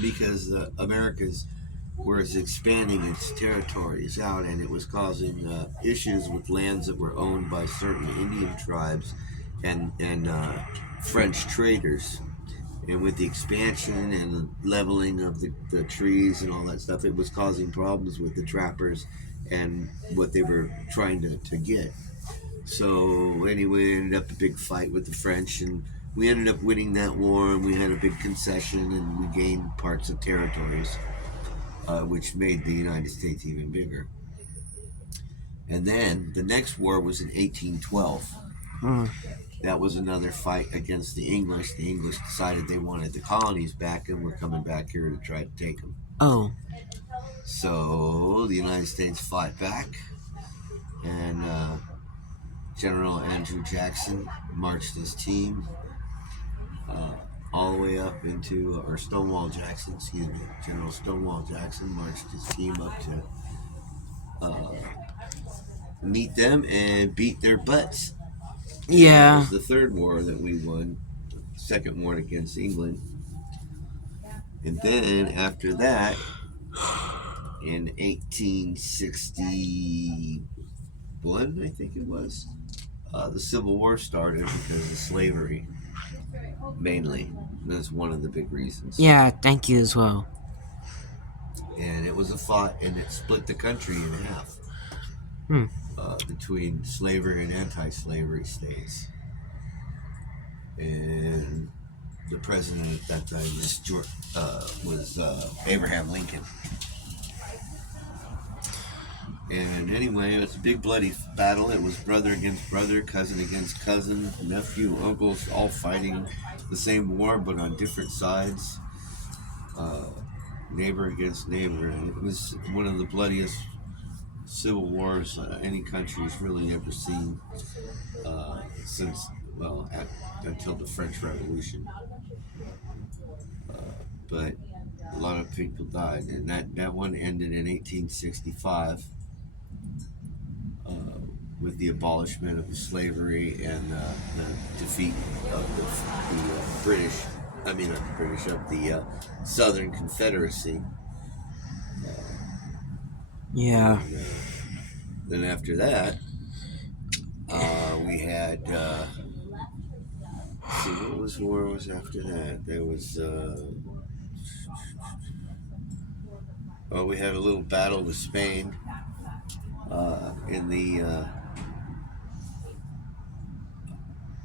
because America's was expanding its territories out, and it was causing issues with lands that were owned by certain Indian tribes and French traders. And with the expansion and leveling of the trees and all that stuff, it was causing problems with the trappers and what they were trying to get. So anyway, it ended up a big fight with the French, and we ended up winning that war, and we had a big concession, and we gained parts of territories, which made the United States even bigger. And then the next war was in 1812. Mm. That was another fight against the English. The English decided they wanted the colonies back and were coming back here to try to take them. Oh. So the United States fought back, and General Andrew Jackson marched his team all the way up into, or Stonewall Jackson, excuse me, General Stonewall Jackson marched his team up to meet them and beat their butts. Yeah. That was the third war that we won, second war against England. And then after that, in 1861, I think it was, the Civil War started because of slavery, mainly. That's one of the big reasons. Yeah, thank you as well. And it was a fight, and it split the country in half. Between slavery and anti-slavery states. And the president at that time was Abraham Lincoln. And anyway, it was a big bloody battle. It was brother against brother, cousin against cousin, nephew, uncles, all fighting the same war but on different sides. Neighbor against neighbor. And it was one of the bloodiest civil wars any country's really ever seen since, well, until the French Revolution. But a lot of people died, and that one ended in 1865 with the abolishment of slavery and the defeat of the British, not the British, of the Southern Confederacy. Yeah. And, then after that, we had, let's see, what war was after that? There was, we had a little battle with Spain in the,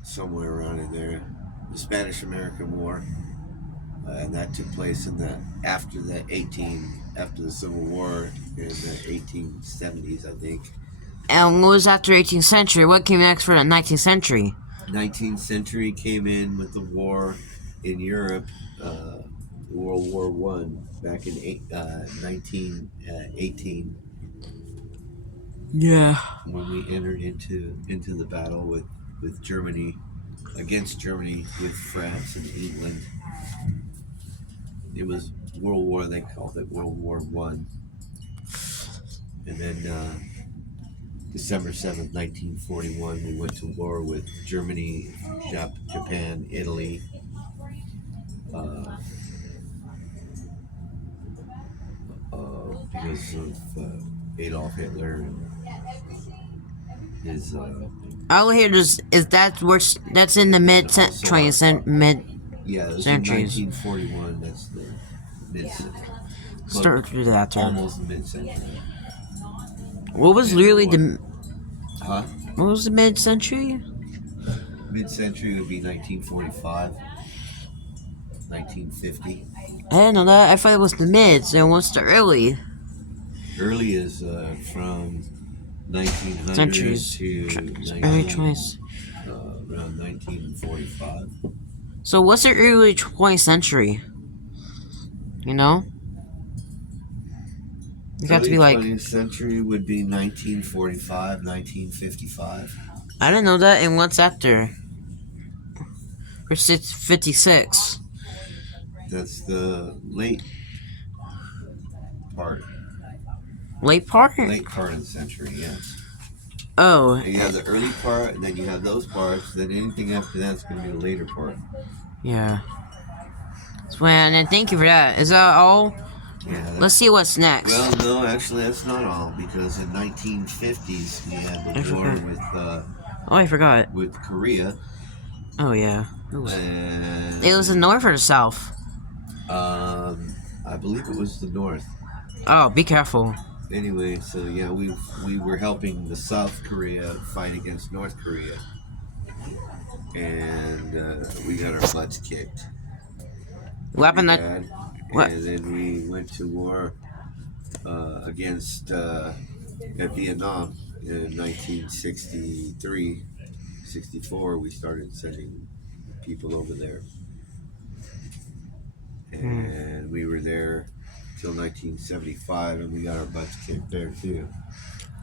somewhere around in there, the Spanish-American War. And that took place after the Civil War in the 1870s, I think. And what was after 18th century? What came next for the 19th century? 19th century came in with the war in Europe, World War I, back in 1918. Yeah. When we entered into the battle with Germany, against Germany, with France and England. It was World War, they called it World War I. And then December 7th, 1941, we went to war with Germany, Japan, Italy. Because of Adolf Hitler and his... All here is that's in the mid 20th century. Yeah, it was centuries. in 1941. That's the mid-century. Start through that term. Almost mid-century. What was really the? Huh? What was the mid-century? Mid-century would be 1945, 1950. I didn't know that. I thought it was the mids. And what's the early? Early is from 1900 Centuries. to Early 20s. Around 1945. So what's the early 20th century? You know? You got to be like... 20th century would be 1945, 1955. I didn't know that. And what's after? Or 56. That's the late part. Late part? Late part of the century, yes. Oh. And you have the early part, and then you have those parts. Then anything after that's going to be the later part. Yeah. And thank you for that. Is that all? Yeah. Let's see what's next. Well, no, actually, that's not all, because in 1950s we had the war I forgot. with Korea. Oh yeah. And It was the north or the south? I believe it was the North. Oh, be careful. Anyway, so yeah, we were helping the South Korea fight against North Korea, and we got our butts kicked. What happened? What? And then we went to war against Vietnam in 1963, 64. We started sending people over there, and we were there till 1975, and we got our butts kicked there too.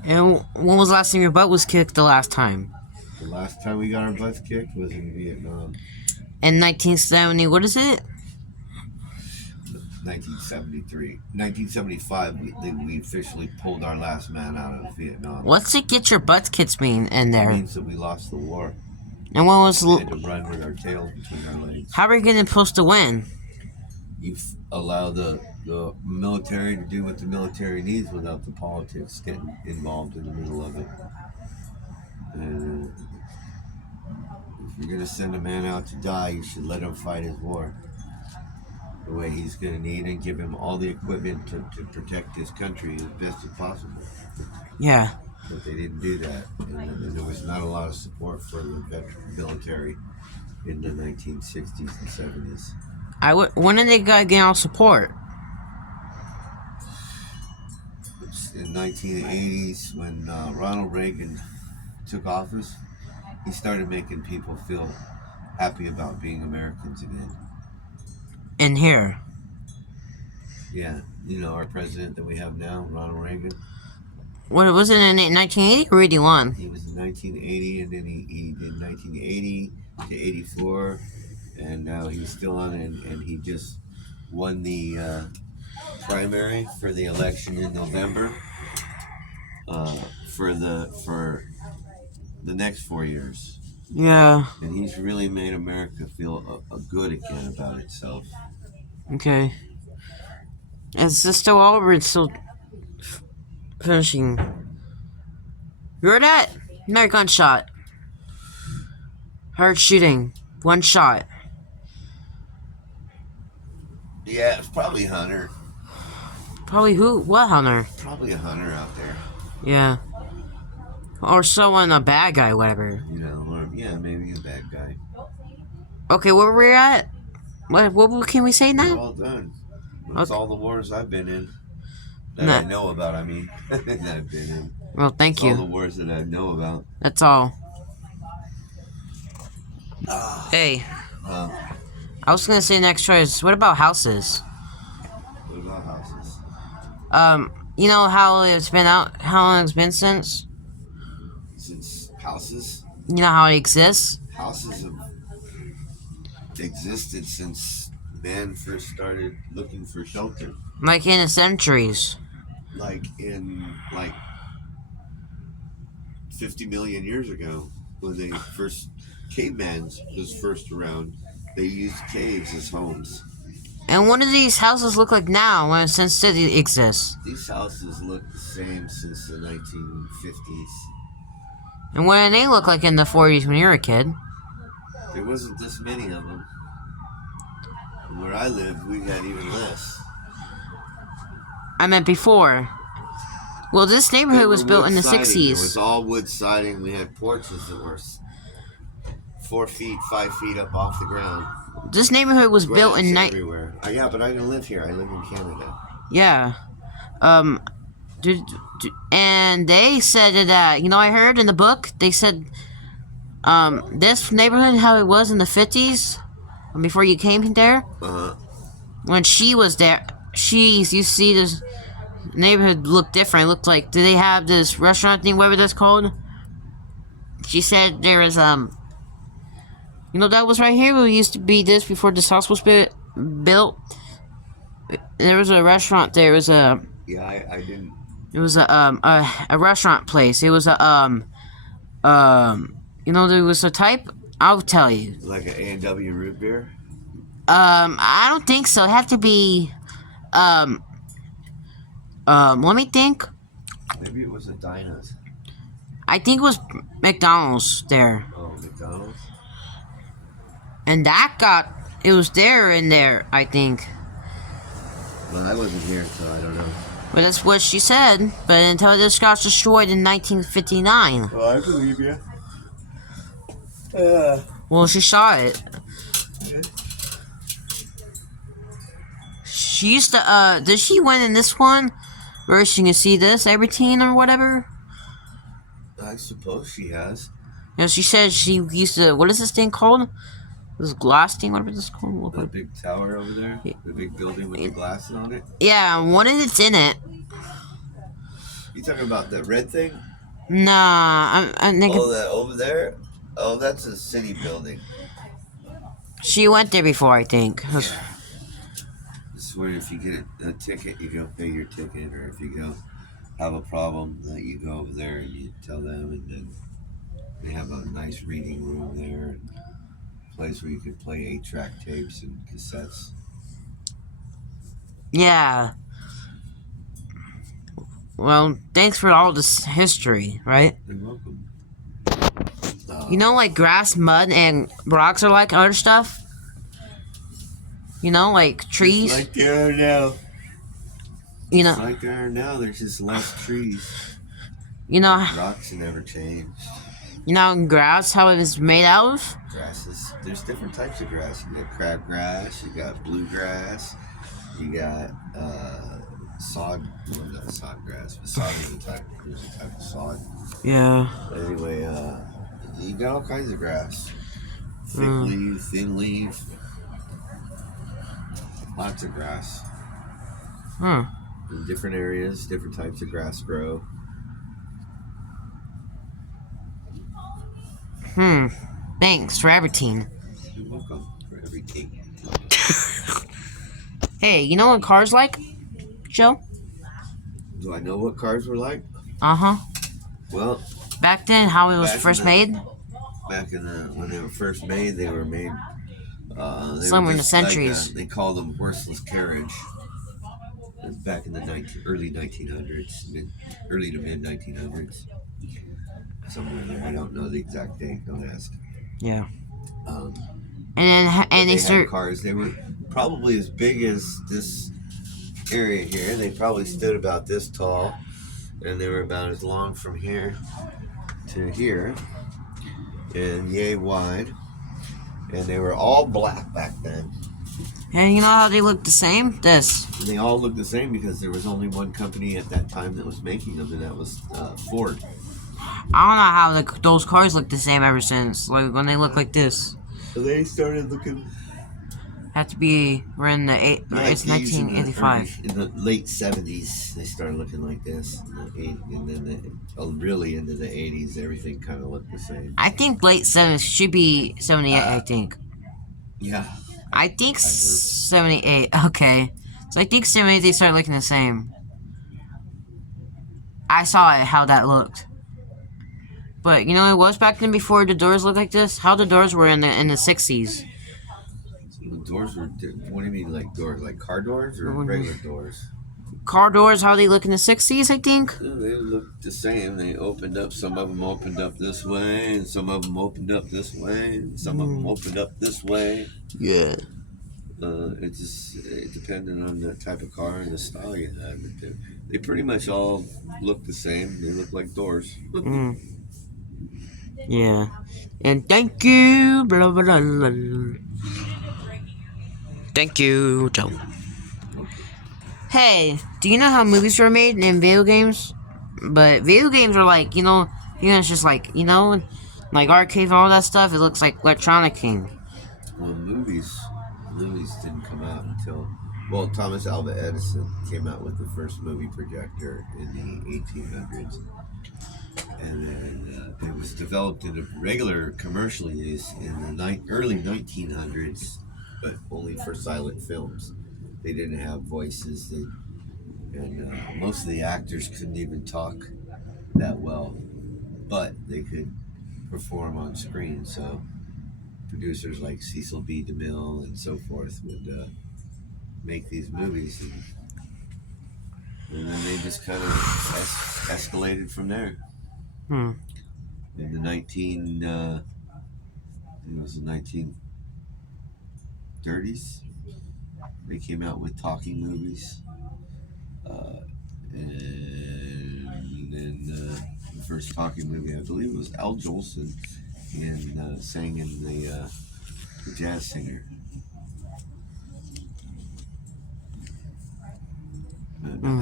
And when was the last time your butt was kicked? The last time? The last time we got our butts kicked was in Vietnam. In 1970, what is it? 1973. 1975, we officially pulled our last man out of Vietnam. What's it get your butt kicked mean in there? It means that we lost the war. And what was... We had to run with our tails between our legs. How are you getting supposed to win? You allow the military to do what the military needs without the politics getting involved in the middle of it. And if you're going to send a man out to die, you should let him fight his war the way he's going to need, and give him all the equipment to protect his country as best as possible. Yeah. But they didn't do that, and there was not a lot of support for the military in the 1960s and 70s. When did they get all support? In 1980s, when Ronald Reagan took office, he started making people feel happy about being Americans again. In here? Yeah, you know, our president that we have now, Ronald Reagan. What was it, in 1980 or 81? He was in 1980, and then he did 1980 to 84, and now he's still on, and he just won the primary for the election in November for the next 4 years. Yeah. And he's really made America feel good again about itself. Okay. Is this still over? It's still finishing. You heard that? Another gunshot. Heard shooting. One shot. Yeah, it's probably Hunter. Probably who? What Hunter? Probably a Hunter out there. Yeah. Or someone, a bad guy, whatever. You know, or yeah, maybe a bad guy. Okay, where were we at? What can we say now? We're all done. That's all the wars I've been in. That I know about, I mean. That I've been in. Well, thank you. All the wars that I know about. That's all. Hey. I was gonna say next choice. What about houses? What about houses? You know how it's been out? How long it's been since? Since houses? You know how it exists? Houses have existed since man first started looking for shelter. Like in the centuries. Like 50 million years ago, when they first caveman was first around, they used caves as homes. And what do these houses look like now when since city exists? These houses look the same since the 1950s. And what did they look like in the 40s when you were a kid? There wasn't this many of them. And where I lived, we had even less. I meant before. Well, this neighborhood was built in the siding. 60s. It was all wood siding. We had porches that were 4 feet, 5 feet up off the ground. This neighborhood was built in everywhere. Yeah, but I didn't live here. I live in Canada. Yeah. And they said that, you know, I heard in the book, they said, this neighborhood, how it was in the 50s, before you came there, when she was there, you see this neighborhood looked different. It looked like, do they have this restaurant thing, whatever that's called? She said there was, you know, that was right here where it used to be this before this house was built. There was a restaurant there. It was a... Yeah, I didn't... It was a restaurant place. It was a, you know, there was a type... I'll tell you. Like an A&W root beer? I don't think so. It had to be. Um, Let me think. Maybe it was a Dinah's. I think it was McDonald's there, Oh, McDonald's. and that got. It was there in there. I think. Well, I wasn't here, so I don't know. But that's what she said. But until this got destroyed in 1959. Well, I believe you. Well, she saw it. She used to, did she win in this one? Where she can see this, everything or whatever? I suppose she has. You know, she said she used to, what is this thing called? This glass thing, whatever this called? Look The like. big tower over there? The big building with the glasses on it? Yeah, what is it's in it? You talking about the red thing? Nah, I'm thinking. Oh, that over there? Oh, that's a city building. She went there before, I think. Yeah. This is where if you get a ticket, you go pay your ticket, or if you go have a problem, you go over there and you tell them, and then they have a nice reading room there, and a place where you can play 8-track tapes and cassettes. Yeah. Well, thanks for all this history, right? You're welcome. You know, like grass, mud, and rocks are like other stuff? You know, like trees? Like there are now. You know, Like there are now, there's just less trees. you know, Rocks never change. you know, grass, how it is made out of? Grasses. There's different types of grass. You got crabgrass, you got bluegrass, you got sod. Well, not sod grass, but sod is a type. There's a type of sod. Yeah. But anyway, you got all kinds of grass. Thick leaf, thin leaf. Lots of grass. Hmm. In different areas, different types of grass grow. Thanks for everything. You're welcome for everything. Hey, you know what cars like, Joe? Do I know what cars were like? Uh-huh. Well, Back then, how it was Back in first the- made? back in when they were first made, they were made. They Somewhere were in the just like, centuries. they called them horseless carriage. Back in the early 1900s, early to mid 1900s, somewhere there. I don't know the exact date. Don't ask. Yeah. Um, And they they had start. cars. They were probably as big as this area here. They probably stood about this tall, and they were about as long from here to here, and yay wide. And they were all black back then. And you know how they look the same? This. And they all looked the same because there was only one company at that time that was making them, and that was Ford. I don't know how those cars look the same ever since. Like when they look like this. So they started looking. Have to be. We're in the it's 1985. In the late 70s, they started looking like this. And then really into the 80s, everything kind of looked the same. I think late 70s should be 78. I think. Yeah. I think 78. Okay. So I think 78 they started looking the same. I saw it, how that looked. But you know it was back then before the doors looked like this? How the doors were in the 60s. The doors were. What do you mean, like doors? Like car doors or regular doors? Car doors, how they look in the 60s, I think. They looked the same. They opened up. Some of them opened up this way, and some of them opened up this way, and some of them opened up this way. Yeah. It depended on the type of car and the style you had. They pretty much all look the same. They look like doors. Yeah. And thank you. Blah, blah, blah, blah. Thank you, Joe. Hey, do you know how movies were made in video games? But video games are like, it's just like, like arcade and all that stuff. It looks like Electronic King. Well, movies didn't come out until, Thomas Alva Edison came out with the first movie projector in the 1800s. And then it was developed in a regular commercial use in the early 1900s, but only for silent films. They didn't have voices, and most of the actors couldn't even talk that well, but they could perform on screen. So producers like Cecil B. DeMille and so forth would make these movies, and then they just kind of escalated from there. In the it was the 1930s. They came out with talking movies, and then the first talking movie, I believe, was Al Jolson, and sang in the Jazz Singer.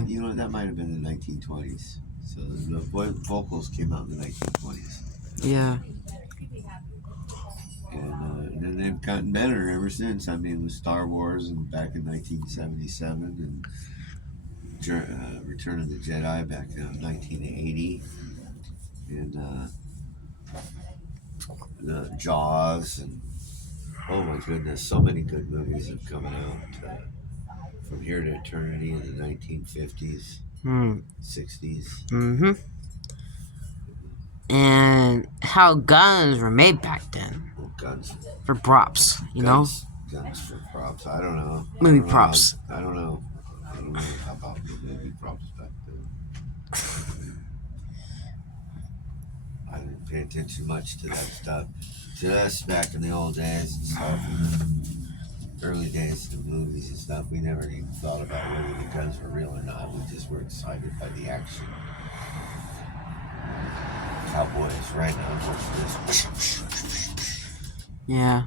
You know, that might have been the 1920s. So the vocals came out in the 1920s. Yeah. And then they've gotten better ever since. I mean, with Star Wars and back in 1977, and Return of the Jedi back in 1980, and the Jaws, and oh my goodness, so many good movies have come out. From Here to Eternity in the 1950s, 60s. Mm-hmm. And how guns were made back then. Well, guns. For props, you know? Guns for props. I don't know. Movie props. I don't know how about the movie props back then. I didn't pay attention much to that stuff. To us back in the old days and stuff, early days of the movies and stuff, we never even thought about whether the guns were real or not. We just were excited by the action. Cowboys right now versus this. Yeah.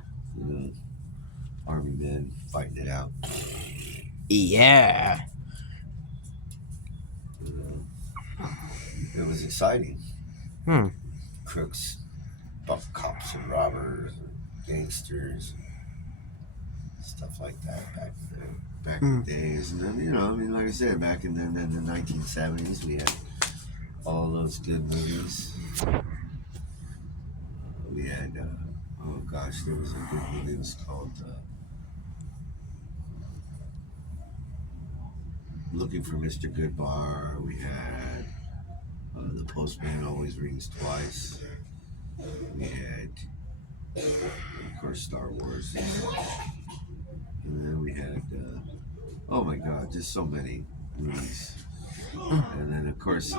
Army men fighting it out. Yeah. It was exciting. Crooks, buff cops and robbers, and gangsters, stuff like that back in the days. And then, you know, I mean, like I said, back in the 1970s, we had all those good movies. We had, oh gosh, there was a good movie. It was called Looking for Mr. Goodbar. We had The Postman Always Rings Twice. We had, of course, Star Wars. And then we had, oh my God, just so many movies. And then, of course,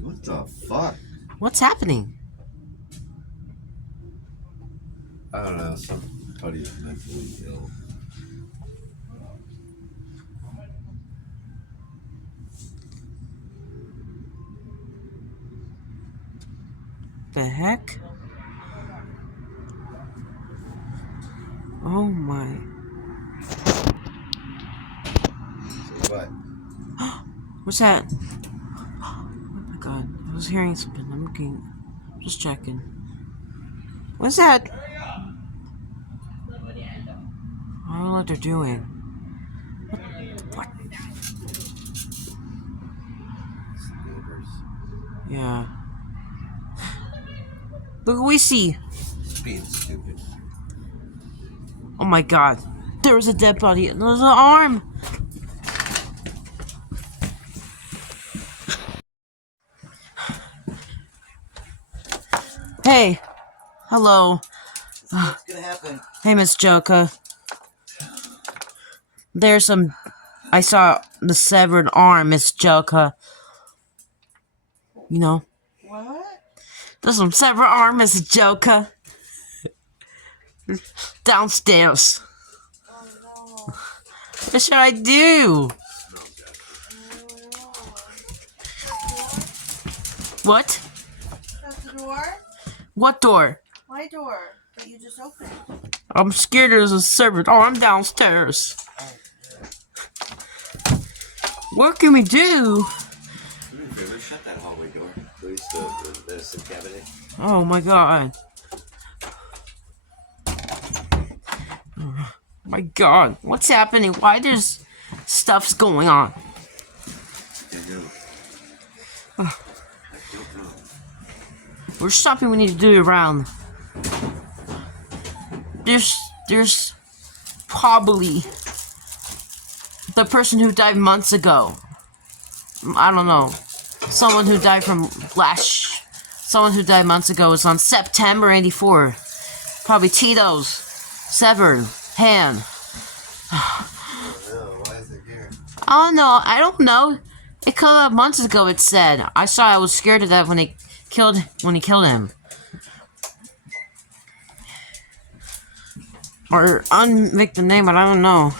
what the fuck? What's happening? I don't know, somebody's mentally ill. The heck? Oh my. So what? What's that? Oh my God, I was hearing something. I'm looking. Just checking. What's that? I don't know what they're doing. What? Yeah. Look what we see. It's being stupid. Oh my God. There was a dead body. There was an arm. Hey. Hello. What's gonna happen? Hey, Miss Joka. There's some... I saw the severed arm, Miss Joka. You know? What? There's some severed arm, Miss Joka. Downstairs. Oh no. What should I do? What? Shut the door? What door? My door that you just opened. I'm scared there's a severed arm downstairs. What can we do? Shut that hallway door. Please, the medicine cabinet. Oh my God. Oh my God. What's happening? Why there's stuff's going on? I know. Oh. I don't know. There's something we need to do around. There's probably the person who died months ago. I don't know. Someone who died months ago was on September 84. Probably Tito's severed hand. Oh, why is it here? Oh no, I don't know. It came up months ago. It said. I saw. I was scared of that when he killed him. Or unmake the name, but I don't know.